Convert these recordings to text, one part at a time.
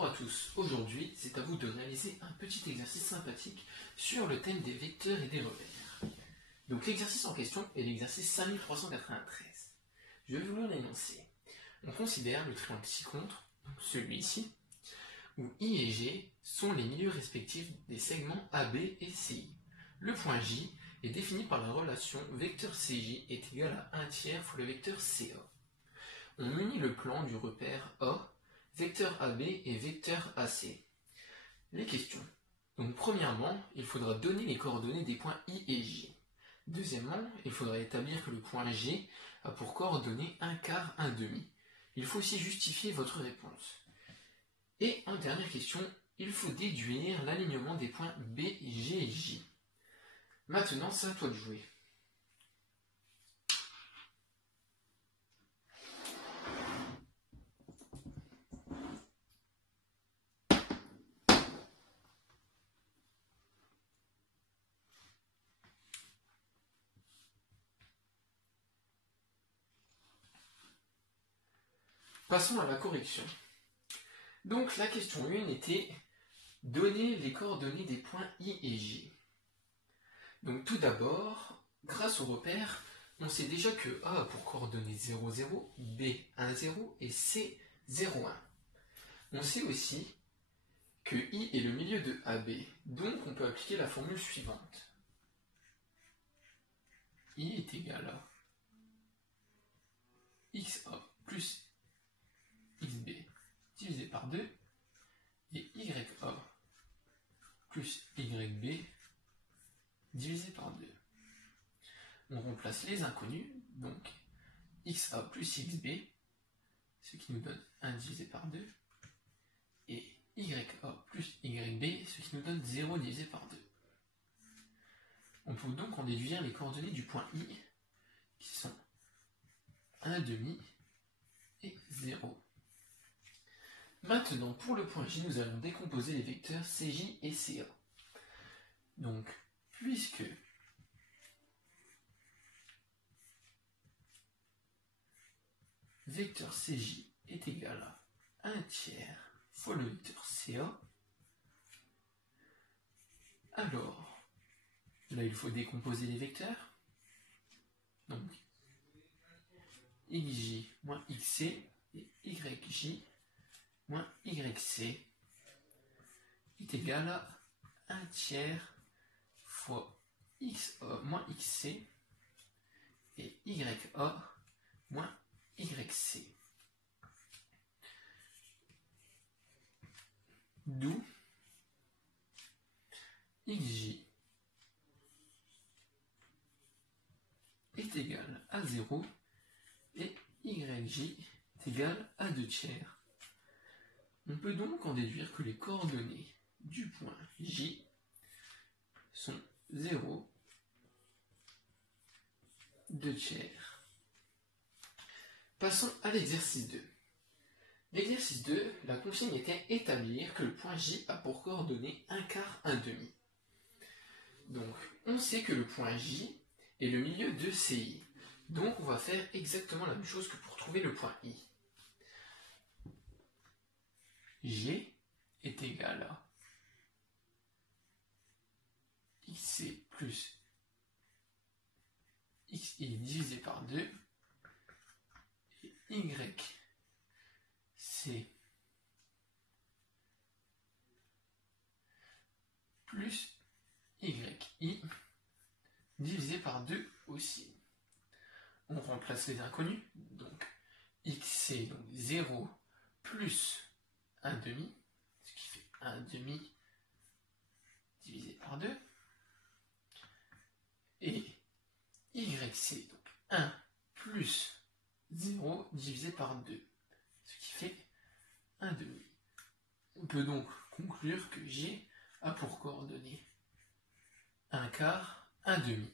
Bonjour à tous, aujourd'hui c'est à vous de réaliser un petit exercice sympathique sur le thème des vecteurs et des repères. Donc l'exercice en question est l'exercice 5393. Je vais vous l'énoncer. On considère le triangle ci-contre, celui-ci, où I et G sont les milieux respectifs des segments AB et CI. Le point J est défini par la relation vecteur CJ est égal à 1 tiers fois le vecteur CA. On unit le plan du repère A, vecteur AB et vecteur AC. Les questions. Donc premièrement, il faudra donner les coordonnées des points I et J. Deuxièmement, il faudra établir que le point G a pour coordonnées 1 quart, 1 demi. Il faut aussi justifier votre réponse. Et en dernière question, il faut déduire l'alignement des points B, G et J. Maintenant, c'est à toi de jouer. Passons à la correction. Donc la question 1 était donner les coordonnées des points I et J. Donc tout d'abord, grâce au repère, on sait déjà que A a pour coordonnées 0, 0, B 1, 0 et C 0, 1. On sait aussi que I est le milieu de AB, donc on peut appliquer la formule suivante. I est égal à XA plus XB divisé par 2 et YA plus YB divisé par 2. On remplace les inconnus, donc XA plus XB, ce qui nous donne 1 divisé par 2, et YA plus YB, ce qui nous donne 0 divisé par 2. On peut donc en déduire les coordonnées du point I, qui sont 1 demi et 0. Maintenant, pour le point J, nous allons décomposer les vecteurs CJ et CA. Donc, puisque vecteur CJ est égal à 1 tiers fois le vecteur CA, alors, là il faut décomposer les vecteurs. Donc, XJ moins XC et YJ moins YC est égal à 1 tiers fois XA moins XC et YA moins YC. D'où XJ est égal à 0 et YJ est égal à 2 tiers. On peut donc en déduire que les coordonnées du point J sont 0, 2 tiers. Passons à l'exercice 2. L'exercice 2, la consigne était établir que le point J a pour coordonnées 1 quart, 1 demi. Donc, on sait que le point J est le milieu de CI. Donc, on va faire exactement la même chose que pour trouver le point I. G est égal à XC plus XI divisé par 2 et YC plus YI divisé par 2 aussi. On remplace les inconnus, donc XC, donc 0 plus 1 demi, ce qui fait 1 demi divisé par 2, et YC, donc 1 plus 0 divisé par 2, ce qui fait 1 demi. On peut donc conclure que G a pour coordonnées 1 quart, 1 demi.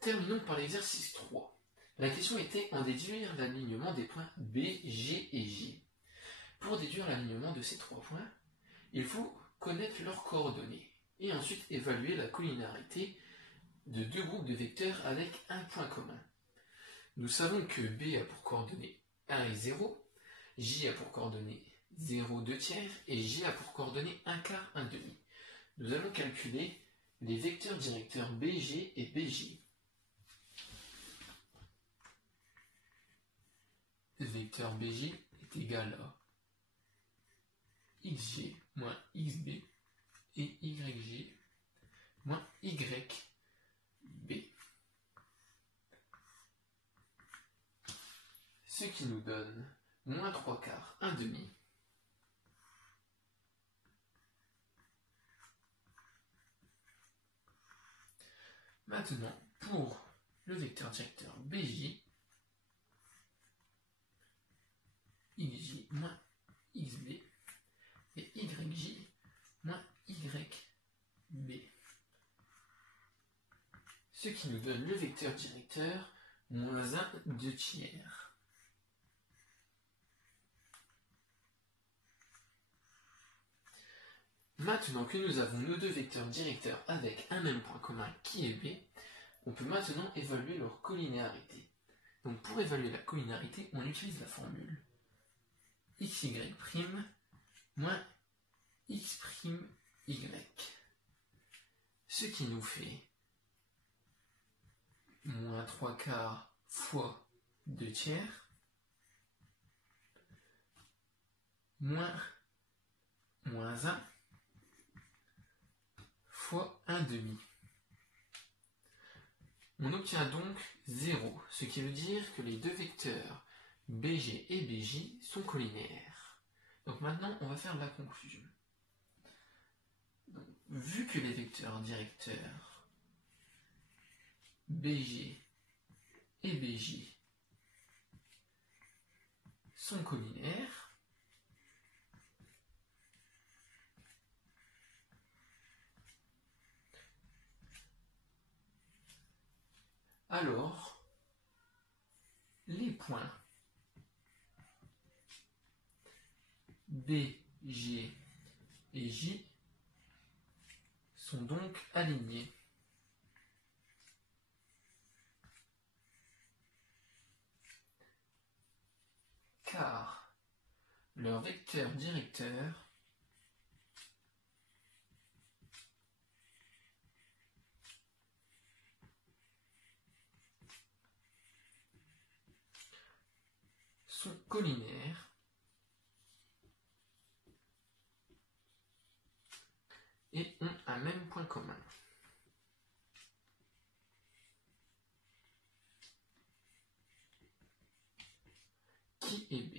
Terminons par l'exercice 3. La question était en déduire l'alignement des points B, G et J. Pour déduire l'alignement de ces 3 points, il faut connaître leurs coordonnées et ensuite évaluer la collinéarité de 2 groupes de vecteurs avec un point commun. Nous savons que B a pour coordonnées 1 et 0, J a pour coordonnées 0, 2 tiers, et J a pour coordonnées 1 quart, 1 demi. Nous allons calculer les vecteurs directeurs BG et BJ. Le vecteur BJ est égal à XG moins XB et YG moins YB. Ce qui nous donne moins 3 quarts, 1 demi. Maintenant, pour le vecteur directeur BJ, XJ moins XB et YJ moins YB. Ce qui nous donne le vecteur directeur moins 1, 2 tiers. Maintenant que nous avons nos deux vecteurs directeurs avec un même point commun qui est B, on peut maintenant évaluer leur collinéarité. Donc pour évaluer la collinéarité, on utilise la formule XY' moins X'Y. Ce qui nous fait moins 3 quarts fois 2 tiers, moins 1 fois 1 demi. On obtient donc 0, ce qui veut dire que les deux vecteurs BG et BJ sont collinéaires. Donc maintenant, on va faire la conclusion. Donc, vu que les vecteurs directeurs BG et BJ sont collinéaires, alors les points B, G et J sont donc alignés. Car leur vecteur directeur sont collinaires et ont un même point commun, qui est B.